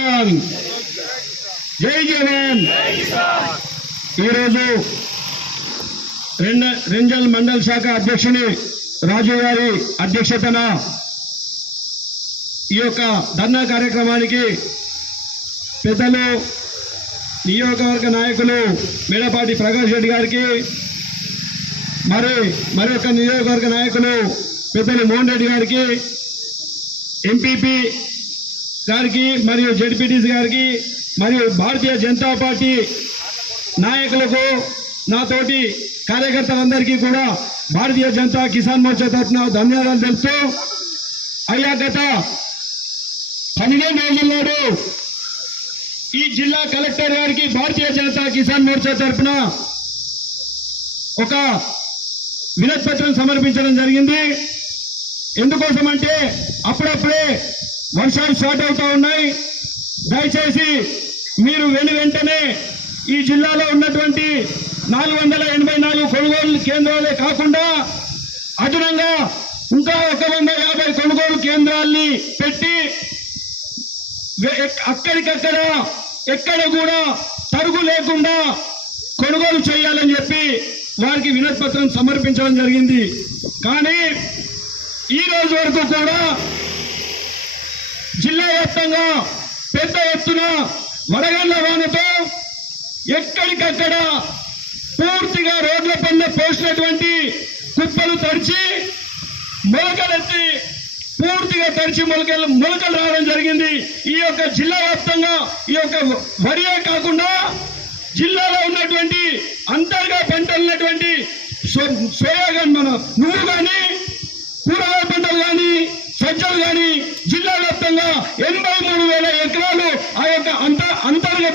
జవాన్ జై జవాన్ ఈరోజు రెంజల్ మండల్ శాఖ అధ్యక్షుని రాజు గారి అధ్యక్షతన ఈ యొక్క ధర్నా కార్యక్రమానికి పెద్దలు నియోజకవర్గ నాయకులు మేడపాటి ప్రకాష్ రెడ్డి గారికి మరొక నియోజకవర్గ నాయకులు పెద్దలు మోహన్ రెడ్డి గారికి ఎంపీపీ గారికి మరియు జెడ్పీటీసీ గారికి మరియు భారతీయ జనతా పార్టీ నాయకులకు నాతోటి కార్యకర్తలందరికీ కూడా భారతీయ జనతా కిసాన్ మోర్చా తరఫున ధన్యవాదాలు తెలుపుతూ అయ్యా గత 15 రోజుల నాడు ఈ జిల్లా కలెక్టర్ గారికి భారతీయ జనతా కిసాన్ మోర్చా తరఫున ఒక వినతి పత్రం సమర్పించడం జరిగింది. ఎందుకోసమంటే అప్పుడప్పుడే వర్షాలు స్టార్ట్ అవుతా ఉన్నాయి. దయచేసి మీరు వెంటనే ఈ జిల్లాలో ఉన్నటువంటి 484 కొనుగోలు కేంద్రాలే కాకుండా అదనంగా ఇంకా 150 కొనుగోలు కేంద్రాల్ని పెట్టి అక్కడికక్కడ ఎక్కడ కూడా తరుగు లేకుండా కొనుగోలు చేయాలని చెప్పి వారికి వినతి పత్రం సమర్పించడం జరిగింది. కానీ ఈ రోజు వరకు కూడా జిల్లా వ్యాప్తంగా పెద్ద ఎత్తున వడగళ్ల వానతో ఎక్కడికక్కడ పూర్తిగా రోడ్ల పైన పోసినటువంటి కుప్పలు తడిచి మొలకలెత్తి పూర్తిగా తడిచి మొలకలు రావడం జరిగింది. ఈ యొక్క జిల్లా వ్యాప్తంగా ఈ యొక్క వరియే కాకుండా జిల్లాలో ఉన్నటువంటి అంతర్గా పంటలు ఉన్నటువంటి సోయా కానీ నువ్వు కానీ కూరగాయ పంటలు కానీ సజ్జలు కానీ జిల్లా వ్యాప్తంగా 83,000 ఎకరాలు ఆ యొక్క అంతర్గత